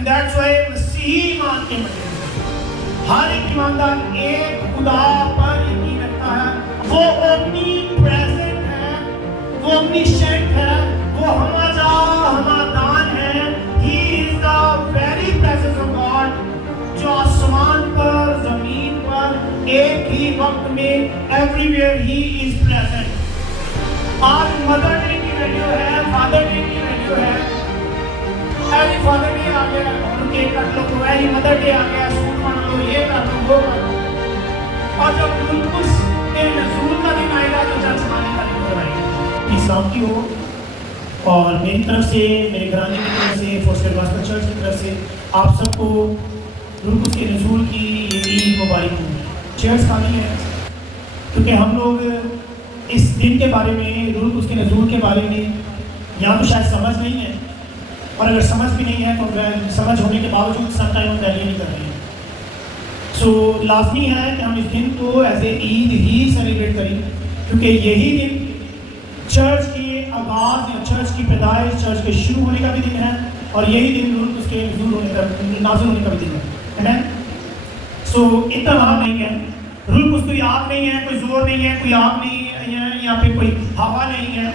And that's why مسیحی ایمان کے مطلب ہر ایک ایماندار ایک خدا پر یقین رکھتا ہے. وہ اومنی پریزنٹ ہے, وہ اومنیشنٹ ہے, وہ ہمہ دان ہے. He is the very presence of God, جو آسمان پر, زمین پر, ایک ہی وقت میں everywhere he is present. آج مدر ڈے کی ویڈیو ہے, فادر ڈے کی ویڈیو ہے. ایوری فادر ڈے آ گیا, ان کے کٹ لو, ایوری مدر ڈے آ گیا, سوٹ پہن لو, یہ کر لو, وہ کر لو. اور جب قدس کے نزول کا دن آئے گا تو چرچ آنے کا دن آئے گا. سلامتی ہو, اور میری طرف سے, میرے گھرانے کی طرف سے, فورسٹر گاسپل چرچ کی طرف سے آپ سب کو روح القدس کے نزول کی عید مبارک ہو. چیئرز کھانی ہے کیونکہ ہم لوگ اس دن کے بارے میں, روح القدس کے نزول کے بارے میں یہاں تو شاید سمجھ نہیں ہے, اور اگر سمجھ بھی نہیں ہے تو سمجھ ہونے کے باوجود سم ٹائم ہم ویلیو نہیں کر رہے ہیں. سو لازمی ہے کہ ہم اس دن کو as a Eid he celebrate کریں, کیونکہ یہی دن چرچ کے آغاز یا چرچ کی پیدائش, چرچ کے شروع ہونے کا بھی دن ہے, اور یہی دن روح القدس کے نزول ہونے کا, نازل ہونے کا بھی دن ہے. سو اتنا وہاں نہیں ہے, روح القدس کوئی آگ نہیں ہے, کوئی زور نہیں ہے, کوئی آگ نہیں ہے, یا پھر کوئی ہوا نہیں ہے.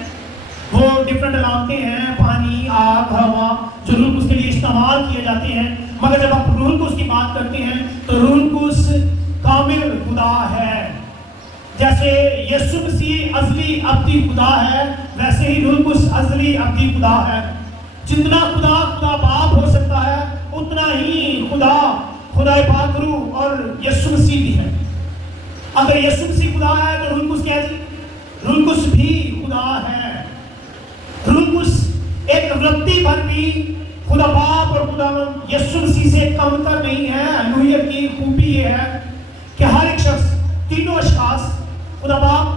وہ ڈفرنٹ علامتیں ہیں, پانی, آگ, ہوا, جو روح القدس کے لیے استعمال کیے جاتے ہیں. مگر جب آپ روح القدس کی بات کرتے ہیں تو روح القدس کامل خدا ہے. جیسے یسوع مسیح ازلی ابدی خدا ہے, ویسے ہی روح القدس ازلی ابدی خدا ہے. جتنا خدا باپ ہو سکتا ہے, اتنا ہی خدا پاک روح اور یسوع مسیح بھی ہے. اگر یسوع مسیح خدا ہے تو روح القدس کیا ہے؟ روح القدس بھی خدا ہے. روح القدس ایک رتی بھر بھی خدا باپ اور خدا یسوع مسیح سے کم تر نہیں ہے. الوہیت کی خوبی یہ ہے کہ ہر ایک شخص, تینوں اشخاص, خدا باپ,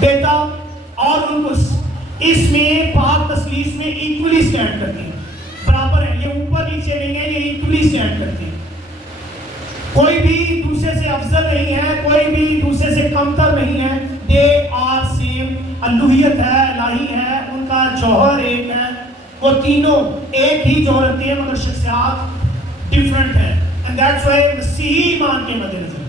بیٹا اور روح القدس, اس میں پاک تثلیث میں ایکولی سٹینڈ کرتے ہیں, برابر ہیں. یہ اوپر نیچے نہیں ہے, یہ ایکولی سٹینڈ کرتے ہیں. کوئی بھی دوسرے سے افضل نہیں ہے, کوئی بھی دوسرے سے کمتر نہیں ہے. They are same. الوہیت ہے, الہی ہے, ان کا جوہر ایک ہے. وہ تینوں ایک ہی جوہر رکھتے ہیں مگر شخصیات ڈیفرنٹ ہیں. اینڈ دیٹس وائی مسیحی ایمان کے مد نظر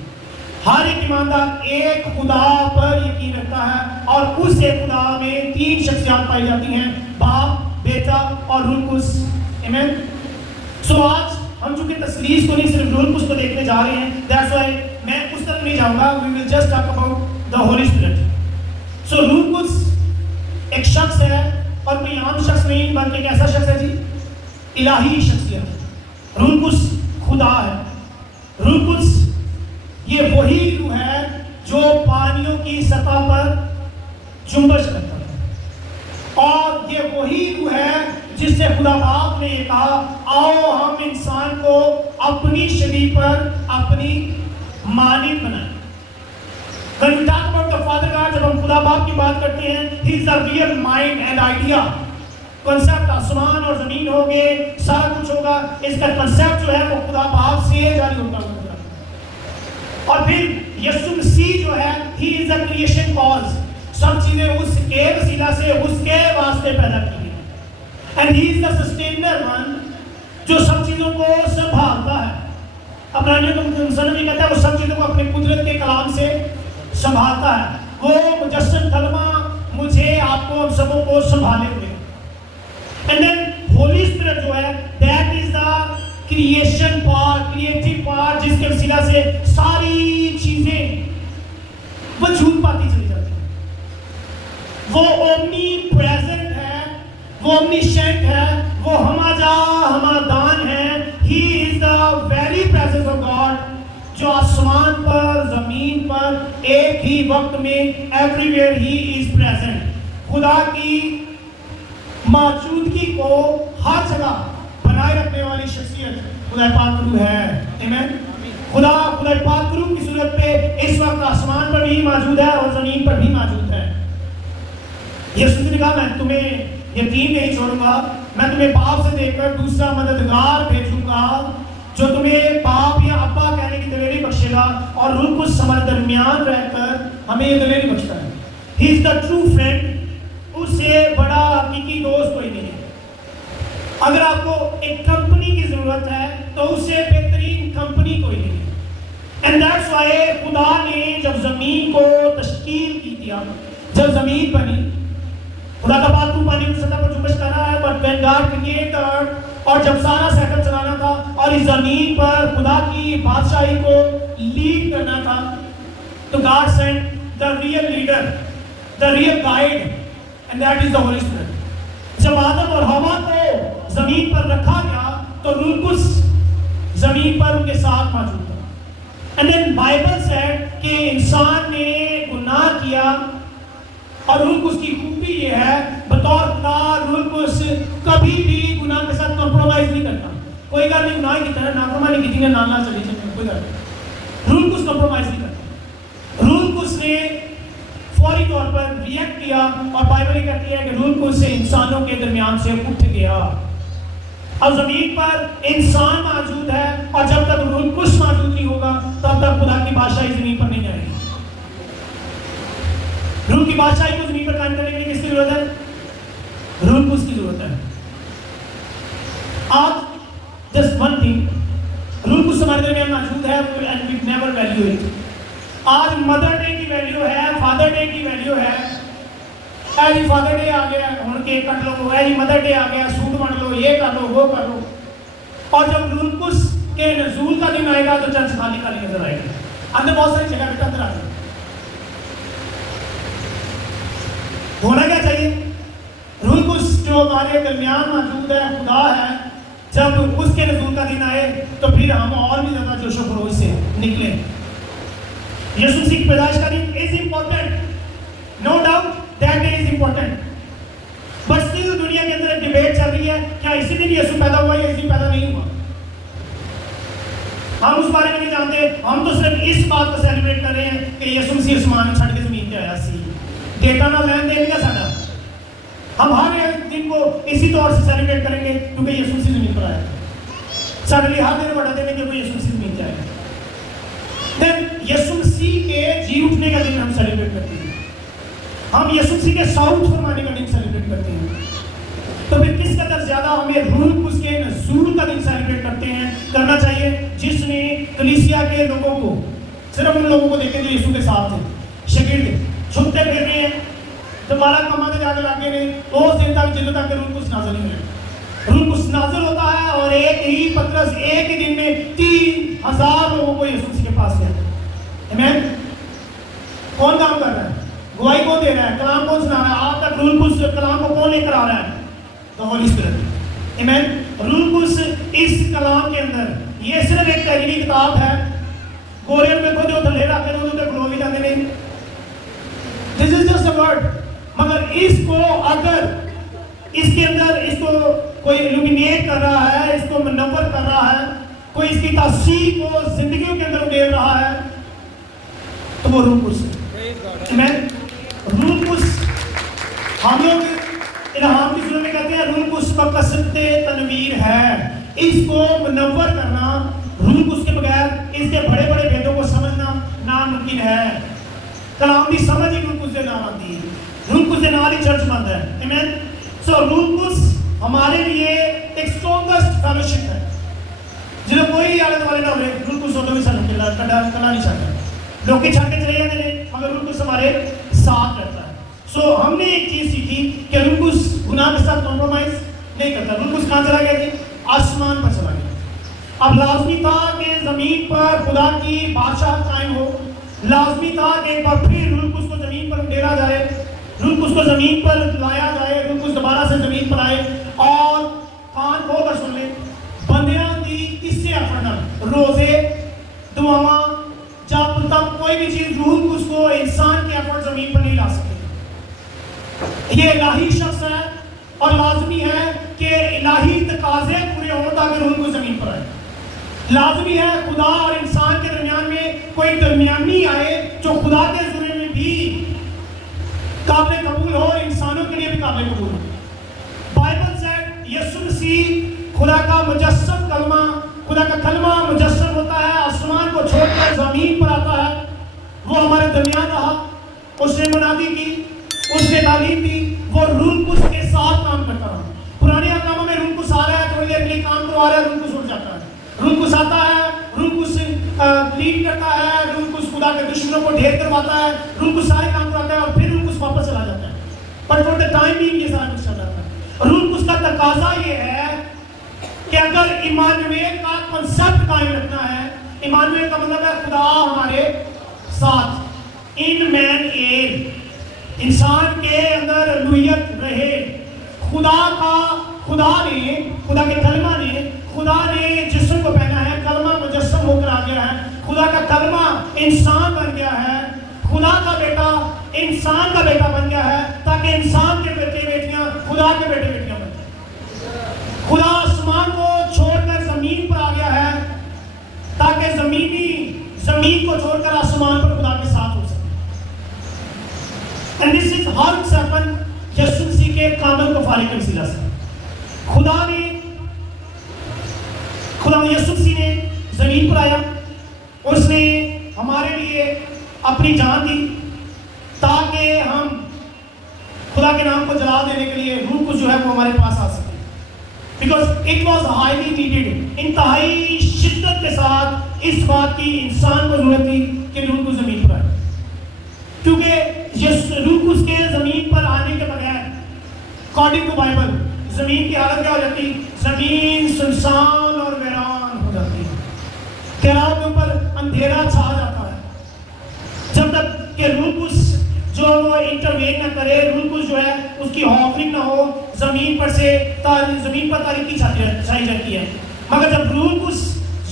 ہر ایک ایماندار ایک خدا پر یقین رکھتا ہے, اور اس ایک خدا میں تین شخصیات پائی جاتی ہیں, باپ, بیٹا اور روح القدس. آمین. سو آج ہم چونکہ تثلیث کو نہیں, صرف روح القدس کو دیکھنے جا رہے ہیں. دیٹس وائی میں اس طرف نہیں جاؤں گا. We will just talk about the Holy Spirit. So روح القدس ایک شخص ہے, اور کوئی عام شخص نہیں بلکہ ایک ایسا شخص ہے جی, الہی شخصیت. روح القدس خدا ہے. روح القدس یہ وہی روح ہے جو پانیوں کی سطح پر جنبش کرتا ہے, اور یہ وہی روح ہے جس سے خدا باپ نے یہ کہا, آؤ ہم انسان کو اپنی شبیہ پر اپنی مانند بنائیں. When we talk about the Father God, جب ہم خدا باپ کی بات کرتے ہیں, He is the real mind and idea. Concept آسمان اور زمین ہوگے, سارا کچھ ہوگا, اس کا کنسپٹ جو ہے وہ خدا باپ سے جاری ہوتا ہے. اور پھر یسوع مسیح جو ہے, He is the creation cause. سب چیزیں اس کے وسیلہ سے, اس کے واسطے پیدا کی ہیں. And He is the sustainer one, جو سب چیزوں کو سنبھالتا ہے. عبرانیوں کا مصنف یہ کہتا ہے وہ سب چیزوں کو اپنے قدرت کے کلام سے سنبھالتا ہے. وہ مجسم کلمہ مجھے, آپ کو, ہم سبوں کو سنبھالے ہوئے. And then Holy Spirit جو ہے, that is the creation part, creative part, جس کے وسیلہ سے ساری چیزیں وجود پاتی چلی جاتی ہیں. وہ اومنی پریزنٹ ہے, وہ اومنیشنٹ ہے, وہ ہمہ دان ہے. He is the very presence of God, جو آسمان پر, زمین پر, ایک ہی وقت میں everywhere he is present. خدا کی موجودگی کو ہر جگہ بنائے رکھنے والی شخصیت خدا پاک روح ہے. آمین. خدا پاک روح کی صورت پہ اس وقت آسمان پر بھی موجود ہے اور زمین پر بھی موجود ہے. یسوع نے کہا میں تمہیں یتیم نہیں چھوڑوں گا, میں تمہیں باپ سے دیکھ کر دوسرا مددگار بھیجوں گا جو تمہیں باپ یا ابا کہنے کی دلیری بخشے گا, اور روح القدس ہمارے درمیان رہ کر ہمیں یہ دلیری بخشتا ہے. He is the true friend. اس سے بڑا حقیقی دوست کوئی نہیں ہے. اگر آپ کو ایک کمپنی کی ضرورت ہے تو اس سے بہترین کمپنی کوئی نہیں. اینڈ دیٹس وائی خدا نے جب زمین کو تشکیل کی دیا، جب زمین بنی، خدا کا پاک پانی کی سطح پر جنبش کر رہا ہے، but when God created the earth، اور جب سارا سیٹ اپ چلانا تھا اور اس زمین پر خدا کی بادشاہی کو لیڈ کرنا تھا، تو God sent the real leader, the real guide, and that is the Holy Spirit. جب آدم اور حوا کو زمین پر رکھا گیا تو روح القدس زمین پر ان کے ساتھ موجود تھا. And then Bible said کہ انسان نے گناہ کیا، اور روح القدس کی خوبی یہ ہے بطور خدا روح القدس کبھی بھی گناہ کے ساتھ کمپرومائز نہیں کرتا. کوئی گل نہیں، گناہ کی طرح نافرمانی کی تھی نانا چلی جائے، کوئی گل نہیں. روح القدس کمپرومائز نہیں کرتا. روح القدس نے فوری طور پر ریئیکٹ کیا، اور بائبل یہ کہتی ہے کہ روح القدس سے انسانوں کے درمیان سے اٹھ گیا. اب زمین پر انسان موجود ہے، اور جب تک روح القدس موجود نہیں ہوگا تب تک خدا کی بادشاہی زمین پر نہیں جائے گی. روح کی بادشاہی کو زمین پر قائم کرنے کے لیے کس کی ضرورت ہے؟ روح القدس کی ضرورت ہے. آج جسٹ ون تھنگ، روح القدس ہمارے درمیان موجود ہے and we never value it. آج مدر ڈے کی ویلیو ہے، فادر ڈے کی ویلیو ہے. اے جی فادر ڈے آ گیا، ہن کیک کٹ لو. اے جی مدر ڈے آ گیا، سوٹ بن لو، یہ کر لو، وہ کر لو. اور جب روح القدس کے نزول کا دن آئے گا تو چرچ خالی خالی نظر آئے گی. اندر بہت ساری جگہ پہ اندر آ جائے. ہونا کیا چاہیے؟ روح القدس جو ہمارے درمیان موجود ہے، خدا ہے، جب اس کے نزول کا دن آئے تو پھر ہم اور بھی زیادہ جوش و خروش سے نکلیں. یسوع مسیح کی پیدائش کا دن is important, no doubt that day is important. But still دنیا کے اندر ایک ڈیبیٹ چل رہی ہے، کیا اسی دن یسوع پیدا ہوا یا اسی دن پیدا نہیں ہوا. ہم اس بارے میں نہیں جانتے. ہم تو صرف اس بات کو سیلیبریٹ کر رہے ہیں کہ یسوع مسیح آسمان میں چھٹ کے زمین پہ آیا سی. ڈیٹا نہ لین دین کا ساڈا. ہم ہر دن کو اسی طور سے سیلیبریٹ کریں گے کیونکہ یسوع مسیح زمین پر آیا. سارے لیے ہر دن بڑھا دیں گے کہ یسوع مسیح زمین پہ آیا. دین یسوع مسیح کے جی اٹھنے کا دن ہم سیلیبریٹ کرتے ہیں. ہم یسوع مسیح کے ساؤتھ فرمانے کا دن سیلیبریٹ کرتے ہیں. تو پھر کس قدر زیادہ ہمیں روح القدس کے نزول کا دن سیلیبریٹ کرتے ہیں کرنا چاہیے، جس نے کلیسیا کے لوگوں کو، صرف ان لوگوں کو دیکھے جو یسوع کے ساتھ تھے، شاگرد تھے، چھپتے پھر رہے ہیں، تمہارا کما کے جا کے لاگے نے اس دن تک جلد تک روح القدس نازل نہیں ہوئے. روح القدس نازل ہوتا ہے اور ایک ہی پترس ایک ہی دن میں 3000 لوگوں کو یسوع مسیح کے پاس لے آتے. آمین. کون کام کر رہا ہے؟ گواہی کون دے رہا ہے؟ کلام کون سنا رہا ہے؟ آپ تک روح القدس کلام کو کون لے کر آ رہا ہے؟ The Holy Spirit. Amen. روح القدس اس کلام کے اندر، یہ صرف ایک تحریری کتاب ہے. گورین میں خود جو تھلے رکھتے ہیں وہ تو گلو بھی جاتے نہیں. This is just a word. مگر اس کو اگر اس کے اندر اس کو کوئی illuminate کر رہا ہے، اس کو منور کر رہا ہے، کوئی اس کی تاثیر کو زندگیوں کے اندر اڈیل رہا ہے تو وہ روح القدس ہے. Amen. روح القدس ہم لوگ الہام کی صورت میں کہتے ہیں روح القدس بقصد تنویر ہے. اس کو منور کرنا، روح القدس کے بغیر اس کے بڑے بڑے بھیدوں کو سمجھنا ناممکن ہے. کلام کی سمجھ ہی روح القدس سے نام آتی ہے. روح القدس سے نال ہی چرچ بند ہے. آمین. سو روح القدس ہمارے لیے ایک اسٹرونگسٹ فیلوشپ ہے. جنہوں کوئی عادت والے نہ ہوئے روح القدس ہوتا بھی سن کلا نہیں چاہتا. لوگ کے چھڑ کے چلے جاتے ہیں مگر روح القدس ہمارے ساتھ رہتا ہے. سو ہم نے ایک چیز سیکھی کہ روح القدس گناہ کے ساتھ کمپرومائز نہیں کرتا. روح القدس کہاں چلا گیا جی؟ آسمان پر چلا گیا. اب لازمی تھا کہ زمین پر خدا کی بادشاہت قائم ہو. لازمی تھا کہ ایک بار پھر روح القدس کو زمین پر ڈیرا جائے، روح القدس کو زمین پر لایا جائے، روح القدس دوبارہ سے زمین پر آئے. اور کان کھول کر سن لیں، بندیاں دی کس سے افرنا، روزے، دعاواں، جب تک کوئی بھی چیز روح القدس کو انسان کے ایفرٹ زمین پر نہیں لا سکتی. یہ الہی شخص ہے اور لازمی ہے کہ الہی تقاضے پورے ہوں تاکہ روح القدس زمین پر آئے. لازمی ہے خدا اور انسان کے درمیان میں کوئی درمیانی آئے جو خدا کے ذریعے میں بھی قابل قبول ہو اور انسانوں کے لیے بھی قابل قبول ہو. بائبل سے یسوع مسیح خدا کا مجسم کلمہ، خدا کا کلمہ مجسم ہوتا ہے، آسمان کو چھوڑ کر زمین پر آتا ہے. وہ ہمارے درمیان رہا، اس نے منادی کی، اس نے تعلیم دی، وہ روح القدس کے ساتھ کام کرتا رہا. پرانے احکاموں میں روح القدس آ رہا کام کروا رہا ہے، روح القدس اٹھ جاتا ہے، روح القدس آتا ہے، روح القدس لیڈ کرتا ہے، روح القدس خدا کے دشمنوں کو ڈھیر کرواتا ہے، روح القدس سارے کام کرواتا ہے اور پھر روح القدس واپس چلا جاتا ہے. پر فور دا ٹائم بینگ یہ سارا کچھ چل رہا ہے. روح القدس کا تقاضا یہ ہے کہ اگر ایمانویل کا کنسپٹ قائم رکھنا ہے، ایمانویل کا مطلب ہے خدا ہمارے ساتھ، ان مین ایل، انسان کے اندر الوہیت رہے. خدا کے کلمہ نے خدا نے جسم کو پہنا ہے، کلمہ مجسم ہو کر آ گیا ہے، خدا کا کلمہ انسان بن گیا ہے، خدا کا بیٹا انسان کا بیٹا بن گیا ہے تاکہ انسان کے بیٹے بیٹیاں خدا کے بیٹے بیٹیاں بن جائیں. خدا آسمان کو چھوڑ کر زمین پر آ گیا ہے تاکہ زمین کو چھوڑ کر آسمان پر خدا کے ساتھ ہو سکے. And this is how it's happened. یسوع مسیح کے کامل کفارے کے وسیلہ سے خدا یسوع مسیح نے زمین پر آیا اور اس نے ہمارے لیے اپنی جان دی تاکہ ہم خدا کے نام کو جلال دینے کے لیے روح کو جو ہے وہ ہمارے پاس آ سکے. Because it was highly needed, انتہائی شدت کے ساتھ اس بات کی انسان کو ضرورت تھی کہ روح کو زمین پر آئے، کیونکہ روح اس کے زمین پر آنے کے بغیر اکارڈنگ ٹو بائبل زمین کی حالت کیا ہو جاتی؟ زمین سنسان اور ویران ہو جاتی ہے، کراؤ کے اوپر اندھیرا چھا جاتا ہے. جب تک کہ روح جو وہ انٹروین نہ کرے، روح جو ہے اس کی ہوفرنگ نہ ہو، زمین پر تاریکی چھائی جاتی ہے. مگر جب روح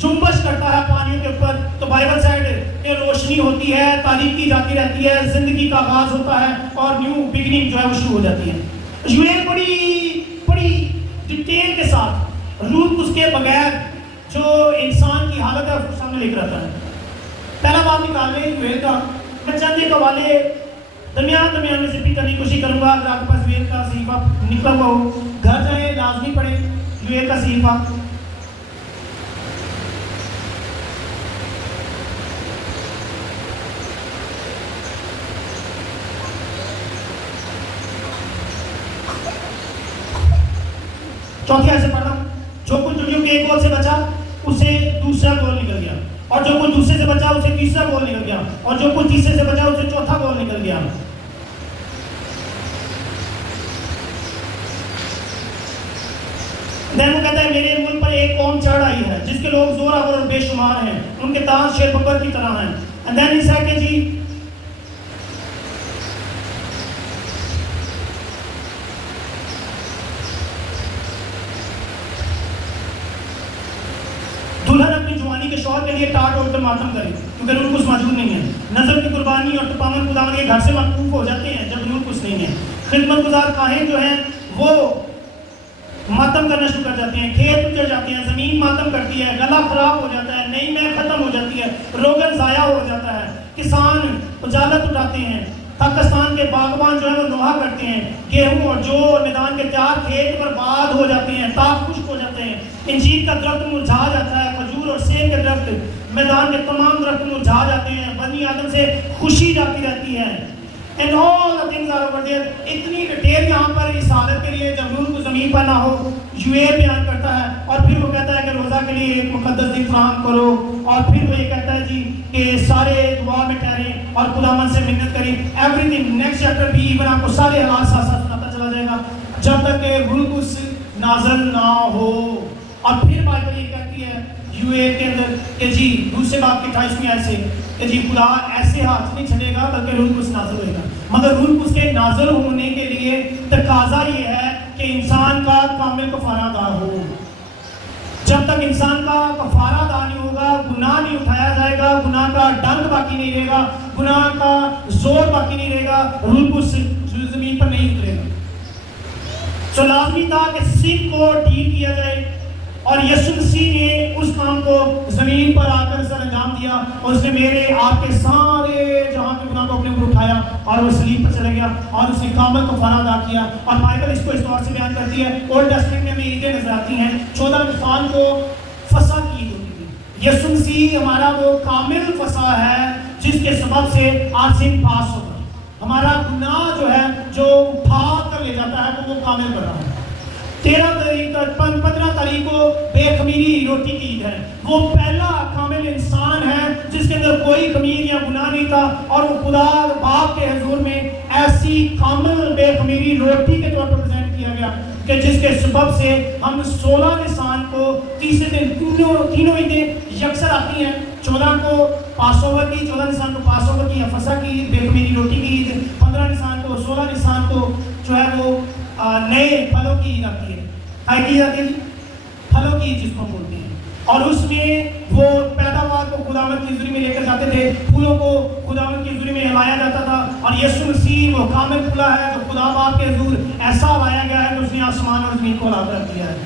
جنبش کرتا ہے پانیوں کے اوپر تو بائبل سائڈ کہ روشنی ہوتی ہے، تاریکی جاتی رہتی ہے، زندگی کا آغاز ہوتا ہے اور نیو بگننگ جو ہے وہ شروع ہو جاتی ہے. یہ بڑی ڈیٹیل کے ساتھ روح اس کے بغیر جو انسان کی حالت ہے اس سامنے لکھ رہتا ہے. پہلا باب نکال لیں یوئیل کا. میں چند ایک حوالے درمیان میں سے پک کرنے کی کوشش کروں گا. اگر آپ کے پاس یوئیل کا صحیفہ نکلا ہوا ہو گھر جائیں لازمی پڑھیں یوئیل کا صحیفہ. چوتھی آیت سے پڑھنا. جو کچھ دنیا کے ایک گول سے بچا اسے دوسرا گول نکل گیا، اور جو کچھ دوسرے سے بچا اسے تیسرا گول نکل گیا، اور جو کچھ تیسرے سے بچا اسے چوتھا گول نکل گیا. دین وہ کہتا ہے میرے ملک پر ایک قوم چڑھ آئی ہے جس کے لوگ زور آور اور بے شمار ہیں، ان کے تاج شیر ببر کی طرح ہیں. And then he said کہ جی دلہن اپنی جوانی کے شوہر کے لیے ٹاٹ اوڑھ کر ماتم کرے کیونکہ روح القدس موجود نہیں ہے. نظر کی قربانی اور تپامن خداوند کے گھر سے مخوف ہو جاتے ہیں جب روح القدس نہیں ہے. خدمت گزار کاہن جو ہیں وہ ماتم کرنا شروع کر جاتے ہیں، کھیت اجڑ جاتے ہیں، زمین ماتم کرتی ہے، گلا خراب ہو جاتا ہے، نئی میں ختم ہو جاتی ہے، روغن ضائع ہو جاتا ہے، کسان اجالت اٹھاتے ہیں، پاکستان کے باغبان جو ہے وہ نوحہ کرتے ہیں، گیہوں اور جو اور میدان کے تیار کھیت برباد ہو جاتے ہیں، تاغ خشک ہو جاتے ہیں، انجیر کا درخت مرجھا جاتا ہے، کھجور اور سیب کے درخت، میدان کے تمام درخت مرجھا جاتے ہیں، بنی آدم سے خوشی جاتی رہتی ہے. And all the things are over there. اتنی ڈیٹیل یہاں پر اس حالت کے لیے جب روح کو زمین پر نہ ہو یوئیل بیان کرتا ہے. اور پھر وہ کہتا ہے کہ روزہ کے لیے ایک مقدس دن فراہم کرو، اور پھر وہ یہ کہتا ہے جی کہ سارے دعا میں ٹھہریں اور خداوند سے منت کریں. ایوری تھنگ نیکسٹ چیپٹر بھی ایون آپ کو سارے حالات ساتھ ساتھ سناتا چلا جائے گا جب تک کہ روح القدس نازل نہ ہو. اور پھر بائبل یہ کہتی ہے یوئیل کے اندر کہ جی دوسرے باب کی 28ویں آیت سے کہ جی خدا ایسے ہاتھ نہیں چلے گا بلکہ روح القدس نازل ہوئے گا. مگر روح القدس کے نازل ہونے کے لیے تقاضا یہ ہے کہ انسان کا کامل کفارہ ادا ہو. جب تک انسان کا کفارہ ادا نہیں ہوگا، گناہ نہیں اٹھایا جائے گا، گناہ کا ڈنگ باقی نہیں رہے گا، گناہ کا زور باقی نہیں رہے گا، روح القدس زمین پر نہیں اترے گا. تو لازمی تھا کہ سن کو ڈیل کیا جائے، اور یسوع مسیح نے اس کام کو زمین پر آ کر سر انجام دیا، اور اس نے میرے آپ کے سارے جہاں کے گناہ کو اپنے اوپر اٹھایا اور وہ صلیب پر چلے گیا اور اس نے کامل کفارہ ادا کیا. اور بائبل اس کو اس طور سے بیان کرتی ہے. اولڈ ٹیسٹمنٹ میں ہمیں عیدیں نظر آتی ہیں. 14 نوفان کو فصح کی عید ہوتی تھی. یسوع مسیح ہمارا وہ کامل فصح ہے جس کے سبب سے آج سن پاس ہوتا ہے. ہمارا گناہ جو ہے جو اٹھا کر لے جاتا ہے وہ کامل کر رہا ہے. 15 تاریخ کو بے خمیری روٹی کی عید ہے. وہ پہلا کامل انسان ہے جس کے اندر کوئی خمیر یا گناہ نہیں تھا, اور وہ خدا باپ کے حضور میں ایسی کامل بے خمیری روٹی کے طور پر پریزنٹ کیا گیا کہ جس کے سبب سے ہم 16 نسان کو تیسرے دن تینوں عیدیں یکسر آتی ہیں. 14 کو پاس اوور کی, 14 نسان کو پاس اوور کی یا فسح کی بے خمیری روٹی کی عید, 15 نسان کو 16 نسان کو جو ہے وہ نئے پھلوں کی عید آتی ہے. کی جاتی ہے پھلوں کی جس کو بولتے ہیں, اور اس میں وہ پیداوار کو خداوند کی حضوری میں لے کر جاتے تھے, پھولوں کو خداوند کی حضوری میں لایا جاتا تھا. اور یسوع مسیح وہ کامل پھولا ہے جو خدا باپ کے حضور ایسا لایا گیا ہے کہ اس نے آسمان اور زمین کو برابر رکھ دیا ہے.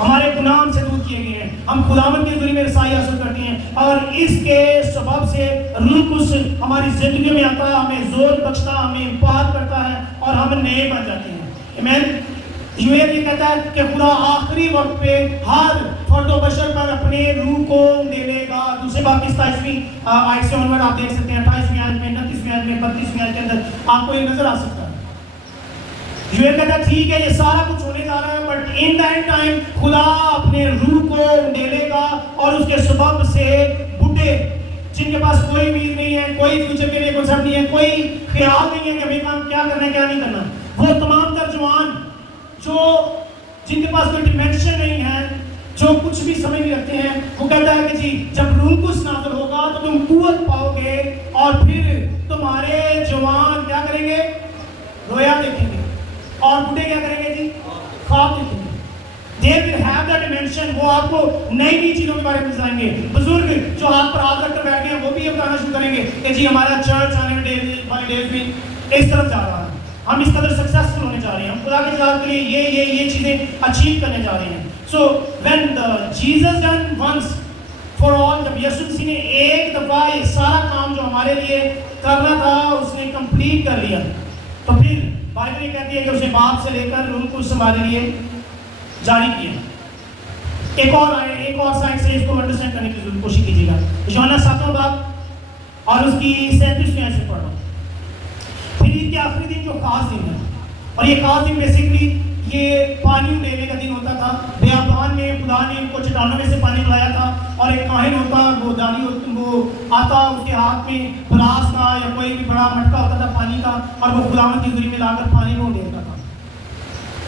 ہمارے گناہ ہم سے دور کیے گئے ہیں, ہم خداوند کی حضوری میں رسائی حاصل کرتے ہیں, اور اس کے سبب سے روح القدس ہماری زندگی میں آتا ہے, ہمیں زور بخشتا, ہمیں امپار کرتا ہے, اور ہم نئے بن جاتے ہیں. آمین. یہ کہتا ہے کہ خدا آخری وقت پہ ہر فرد و بشر پر اپنے روح کو دے دے گا. دوسرے باب کی 27ویں آیت سے عنوان آپ دیکھ سکتے ہیں, 28ویں آیت میں, 29ویں آیت میں, 32ویں آیت کے اندر آپ کو یہ نظر آ سکتا ہے. یہ کہتا ہے ٹھیک ہے یہ سارا کچھ ہونے جا رہا ہے, but in the and time خدا اپنے روح کو دے دے گا, اور اس کے سبب سے بڈھے جن کے پاس کوئی امید نہیں ہے, کوئی فیوچر کے لیے کنسپٹ نہیں ہے, کوئی خیال نہیں ہے کہ ہمیں کام کیا کرنا ہے کیا نہیں کرنا, وہ تمام تر جوان جو جن کے پاس کوئی ڈیمینشن نہیں ہے, جو کچھ بھی سمجھ نہیں رکھتے ہیں, وہ کہتا ہے کہ جی جب روح القدس نازل ہوگا تو تم قوت پاؤ گے, اور پھر تمہارے جوان کیا کریں گے, رویا دیکھیں گے, اور بوڑھے کیا کریں گے جی, خواب دیکھیں گے. They will have that dimension, وہ آپ کو نئی نئی چیزوں کے بارے میں بتائیں گے. بزرگ جو آپ پر ہاتھ رکھ کر بیٹھ گئے ہیں وہ بھی یہ بتانا شروع کریں گے کہ جی ہمارا چرچ آنے والے ڈیز میں اس طرف جا رہا ہے, ہم اس قدر سکسیسفل ہونے جا رہے ہیں, ہم خدا کے جلال کے لیے یہ چیزیں اچیو کرنے جا رہے ہیں. So when Jesus done once for all, جب یسوع مسیح نے ایک دفعہ یہ سارا کام جو ہمارے لیے کرنا تھا اس نے کمپلیٹ کر لیا, تو پھر بائبل یہ کہتی ہے کہ اس نے باپ سے لے کر روح القدس ہمارے لیے جاری کیا. ایک اور سائڈ سے اس کو انڈرسٹینڈ کرنے کی کوشش کیجیے گا. یوحنا 7واں باب اور اس کی 37ویں آیت سے پڑھو. پھر عید کے آخری دن جو خاص دن ہے, اور یہ خاص دن بیسکلی یہ پانی دینے کا دن ہوتا تھا. بیابان میں خدا نے ان کو چٹانوں میں سے پانی پلایا تھا, اور ایک کاہن ہوتا, وہ دانی وہ آتا, اس کے ہاتھ میں براس کا یا کوئی بھی بڑا مٹکا ہوتا تھا پانی کا, اور وہ خداوند کی حضوری میں لا کر پانی کو دیتا تھا.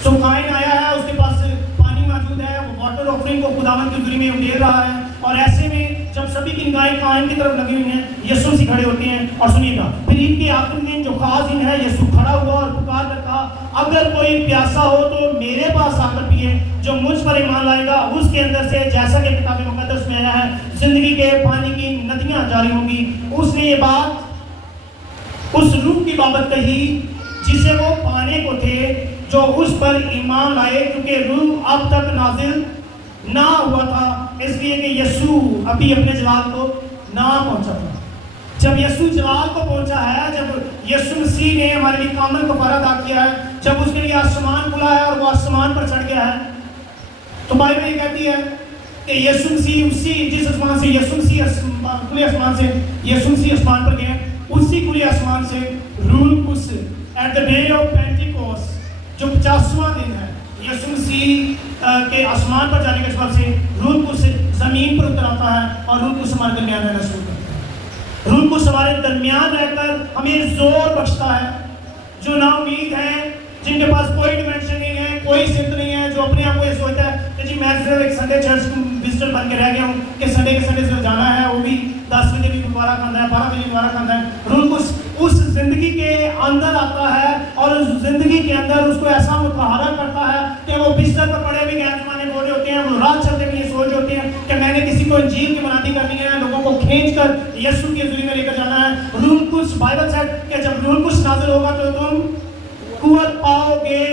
سو کاہن آیا ہے, اس کے پاس پانی موجود ہے, وہ واٹر آفرنگ کو خداوند کی حضوری میں دے رہا ہے, اور ایسے میں جب سبھی کی نگاہیں کاہن کی طرف لگی ہوئی ہیں, یسوع مسیح کھڑے ہوتے ہیں. اور سنیے گا, پھر عید کے آخری دن جو خاص دن ہے, یسوع کھڑا ہوا اور پکار کر کہا, اگر کوئی پیاسا ہو تو میرے پاس آ کر پیے, جو مجھ پر ایمان لائے گا اس کے اندر سے جیسا کہ کتاب مقدس میں آیا ہے زندگی کے پانی کی ندیاں جاری ہوں گی. اس نے یہ بات اس روح کی بابت کہی جسے وہ پانے کو تھے جو اس پر ایمان لائے, کیونکہ روح اب تک نازل نہ ہوا تھا, اس لیے کہ یسوع ابھی اپنے جلال کو نہ پہنچا تھا. جب یسوع جلال کو پہنچا ہے, جب یسوع مسیح نے ہمارے لیے کامل کفارہ ادا کیا ہے, جب اس کے لیے آسمان کھلا ہے اور وہ آسمان پر چڑھ گیا ہے, تو بائبل یہ کہتی ہے کہ یسوع مسیح اسی جس آسمان سے یسوع مسیح کھلے آسمان سے یسوع مسیح آسمان پر گئے, اسی کھلے آسمان سے روح القدس ایٹ دا ڈے آف پینٹیکوسٹ جو 50واں دن ہے, یسوع مسیح کے آسمان پر جانے کے سبب سے روح القدس زمین پر اتر آتا ہے, اور روح القدس ہمارے درمیان رہنا شروع کرتا ہے. روح القدس ہمارے درمیان رہ کر ہمیں زور بخشتا ہے. جو نا امید ہیں, جن کے پاس کوئی ڈیمینشن نہیں ہے, کوئی صرف نہیں ہے, جو اپنے آپ کو یہ سوچتا ہے کہ جی میں صرف ایک سنڈے چرچ وزٹر بن کے رہ گیا ہوں کہ سنڈے کے سنڈے صرف جانا ہے, وہ بھی 10 بجے بھی دوبارہ کھانا ہے, 12 بجے دوبارہ کھانا ہے. روح القدس اس زندگی کے اندر آتا ہے, اور اس زندگی کے اندر اس کو ایسا متحرک کرتا ہے کہ وہ بستر پر پڑے ہوئے غیر زمانے بولے ہوتے ہیں, وہ رات چلتے ہوئے یہ سوچ ہوتے ہیں کہ میں نے کسی کو انجیل کی منادی کرنی ہے, لوگوں کو کھینچ کر یسوع کی حضوری میں لے کر جانا ہے. روح القدس بائبل سے کہ جب روح القدس نازل ہوگا تو تم قوت پاؤ گے.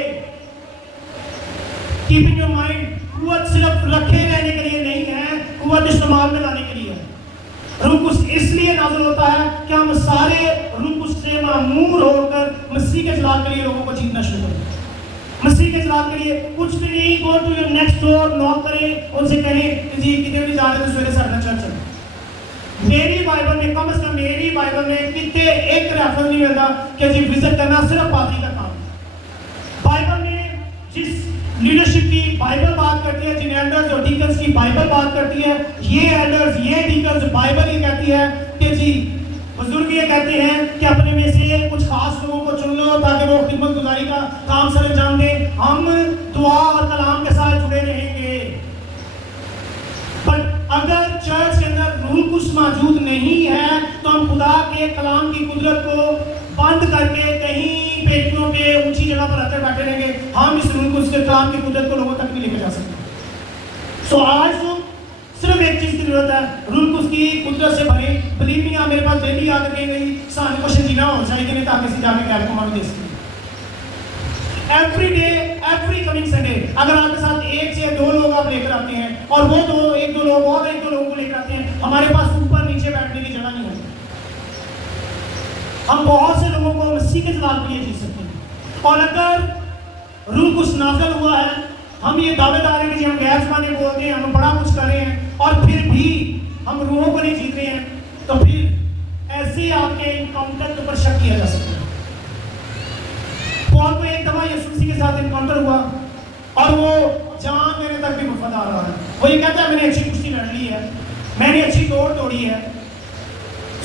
کیپ ان یور مائنڈ, قوت صرف رکھے رہنے کے لیے نہیں ہے, قوت استعمال میں لانے کے لیے ہے. روح القدس اس لیے نازل ہوتا ہے کہ ہم سارے روح القدس سے معمور ہو کر مسیح کے جلال کے لیے لوگوں کو جیتنا شروع کریں. مسیح کے جلال کے لیے کچھ بھی نہیں, go to your next door, knock کریں, ان سے کہیں کہ جی کتنے بجے جا رہے ہیں, سویرے 9:30 چلیں. میری بائبل میں کم از کم میری بائبل میں کتنے ایک ریفرنس نہیں ملتا کہ جی وزٹ کرنا صرف پادری کا کام. بائبل میں جس لیڈرشپ کی بائبل بات کرتی ہے، جن ایلڈرز اور ڈیکنز کی بائبل بات کرتی ہے، یہ ایلڈرز یہ ڈیکنز بائبل یہ کہتی ہے کہ جی بزرگ یہ کہتے ہیں کہ اپنے میں سے کچھ خاص لوگوں کو چن لو تاکہ وہ خدمت گزاری کا کام سر انجام دیں، ہم دعا اور کلام کے ساتھ جڑے رہیں گے۔ بٹ اگر چرچ کے اندر روح القدس موجود نہیں ہے تو ہم خدا کے کلام کی قدرت کو بند کر کے کہیں پیٹیوں پہ اونچی جگہ پر رکھ بیٹھے رہیں گے، ہم اس روح القدس کے کلام کی قدرت کو لوگوں تک نہیں لے کے جا سکتے۔ سو آج صرف ایک چیز کی ضرورت ہے، روح القدس کی قدرت سے بھرے۔ بلیو می میرے پاس ڈیلی عادت نہیں گئی سان کو شجینا ہو جائے کہ نہیں تاکہ اسی جا کے کیب کو مانو دے سکیں۔ Every day every coming Sunday اگر آپ کے ساتھ ایک سے دو لوگ آپ لے کر آتے ہیں اور وہ ایک دو لوگ اور ایک دو لوگوں کو لے کر آتے ہیں، ہمارے پاس اوپر نیچے بیٹھنے کی جگہ نہیں ہوتی۔ ہم بہت سے لوگوں کو مسیح کے جلال کے لیے جی سکتے ہیں، اور اگر روح القدس نازل ہوا ہے، ہم یہ دعوے دار ہیں کہ جی ہم غیر زبانیں بولتے ہیں، ہم بڑا کچھ کر رہے ہیں، اور پھر بھی ہم روحوں کو نہیں جیت رہے ہیں، تو پھر ایسے آپ کے انکاؤنٹر کے اوپر شک کیا جا سکتا ہے۔ پال کو ایک دفعہ یسوع مسیح کے ساتھ انکاؤنٹر ہوا اور وہ جان دینے تک بھی وفادار رہا ہے۔ وہ یہ کہتا ہے میں نے اچھی کشتی لڑ لی ہے، میں نے اچھی دوڑ دوڑی ہے۔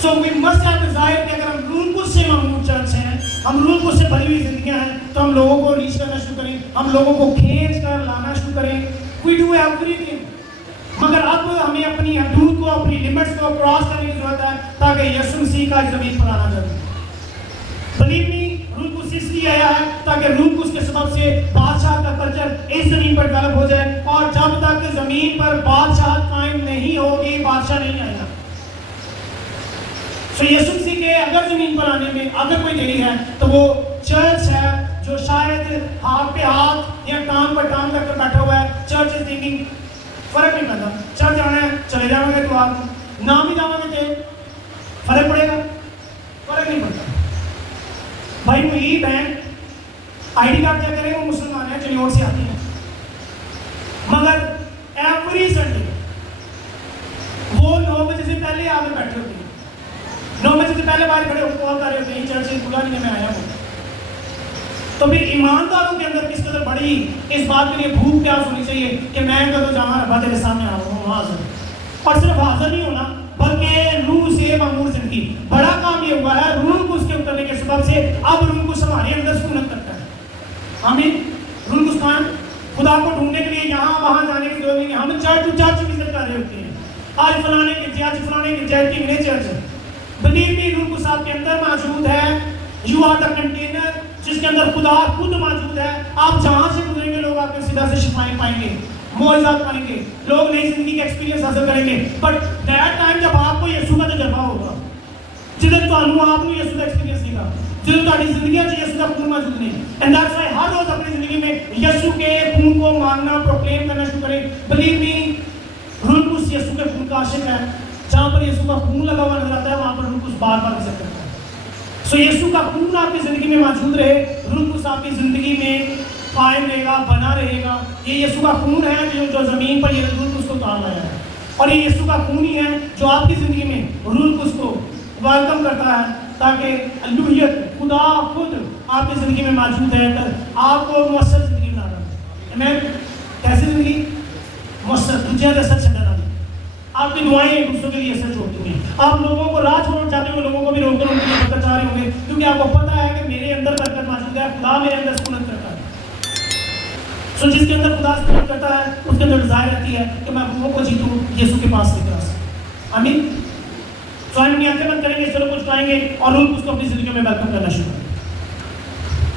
سو وی مسٹ ہیو ڈیزائر کہ اگر ہم روح القدس سے مملوء چرچ ہیں، ہم روح القدس سے بھری ہوئی زندگیاں ہیں، تو ہم لوگوں کو ریچ کرنا شروع کریں، ہم لوگوں کو کھینچ کر لانا شروع کریں۔ وی ڈو ایوری تھنگ، مگر اب ہمیں اپنی حدود کو اپنی لمٹس کو کراس کرنے کی ضرورت ہے تاکہ یسوع مسیح کا زمین پر آنا جائے۔ بلیو می روح القدس اس لیے آیا ہے تاکہ روح القدس کے سبب سے بادشاہ کا کلچر اس زمین پر ڈیولپ ہو جائے، اور جب تک زمین پر بادشاہ قائم نہیں ہوگی بادشاہ نہیں آئے گا۔ تو یسوع مسیح کے اگر زمین پر آنے میں اگر کوئی دیری ہے تو وہ چرچ ہے جو شاید ہاتھ پہ ہاتھ یا ٹانگ پر ٹانگ رکھ کر بیٹھا ہوا ہے۔ چرچ از تھنکنگ فرق نہیں پڑتا، چرچ جانا ہے چلے جاؤں گے تو آپ نام ہی جاؤں گے تو فرق پڑے گا؟ فرق نہیں پڑتا۔ بھائی محیط ہیں، آئی ڈی کارڈ کیا کریں، وہ مسلمان ہیں چنیور سے آتی ہیں، مگر ایوری سنڈے وہ 9 بجے سے پہلے آ کے بیٹھے ہوتے ہیں، 9 بجے سے پہلے باہر کھڑے ہو کال کر رہے ہوتے ہیں چرچ سے کھلا نہیں ہے میں آیا ہوں۔ تو پھر ایمانداروں کے اندر کس قدر بڑی اس بات کے لیے بھوک پیاس ہونی چاہیے کہ میں کدو جہاں ربا تیرے سامنے آؤں ہوں حاضر، اور صرف حاضر نہیں ہونا بلکہ روح سے معمور زندگی۔ بڑا کام یہ ہوا ہے روح کو اس کے اترنے کے سبب سے اب روح کو ہمارے اندر سکونت کرتا ہے۔ آمین۔ روح کو سکان خدا کو ڈھونڈنے کے لیے یہاں وہاں جانے کی ضرورت نہیں ہے، ہم چرچ ٹو چرچ وزٹ کر رہے ہوتے ہیں، آج فلانے گرجے آج فلانے گرجے کی میرے چرچ ہے۔ بلیو می روح کو آپ کے اندر موجود ہے، یو آر دا کنٹینر جس کے اندر خدا خود موجود ہے۔ آپ جہاں سے گزریں گے لوگ آپ کے سیدھا سے شفائیں پائیں گے، معجزات پائیں گے، لوگ نئی زندگی کا ایکسپیرینس حاصل کریں گے۔ بٹ دیٹ ٹائم جب آپ کو یسوع کا تجربہ ہوگا، جدھر تمہیں آپ کو یسوع کا ایکسپیرینس نہیں تھا، جدھر تمہاری زندگی میں یسوع کا خون موجود نہیں، اینڈ دیٹس وائی ہر روز اپنی زندگی میں یسوع کے خون کو مانگنا پروکلیم کرنا شروع کریں۔ بلیو می روح القدس یسوع کے خون کا عاشق ہے، جہاں پر یسوع کا خون لگا ہوا نظر آتا ہے وہاں پر روح القدس بار بار وزٹ کرتا ہے۔ سو یسوع کا خون آپ کی زندگی میں موجود رہے، روح القدس آپ کی زندگی میں قائم رہے گا، بنا رہے گا۔ یہ یسوع کا خون ہے جو زمین پر یہ روح القدس کو اتار لایا ہے، اور یہ یسوع کا خون ہی ہے جو آپ کی زندگی میں روح القدس کو ویلکم کرتا ہے تاکہ الوہیت خدا خود آپ کی زندگی میں موجود ہے کر آپ کو مؤثر زندگی بنانا ہے۔ کیسی زندگی؟ مؤثر، دوسرے کا اثر چھڑنا نہیں۔ آپ کی دعائیں ایک دوسروں کے لیے اثر چھوڑتی ہیں، آپ لوگوں کو راہ چھوڑنا چاہتے ہو، لوگوں کو بھی روک کر ان کے لیے برکت چاہ رہے ہوں گے، کیونکہ آپ کو پتہ ہے کہ میرے اندر برکت موجود ہے، خدا میرے اندر سکونت کرتا ہے۔ سو جس کے اندر خدا سکونت کرتا ہے اس کے اندر ظاہر رہتی ہے کہ میں روحوں کو جیتوں یسوع کے پاس لے کر آ سکوں۔ آمین۔ سو ہم آنکھیں بند کریں گے، سر کو جھکائیں گے اور روح اس کو اپنی زندگی میں ویلکم کرنا شروع کریں۔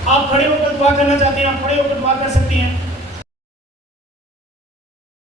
آپ کھڑے ہو کر دعا کرنا چاہتے ہیں، آپ کھڑے ہو کر دعا کر سکتے ہیں۔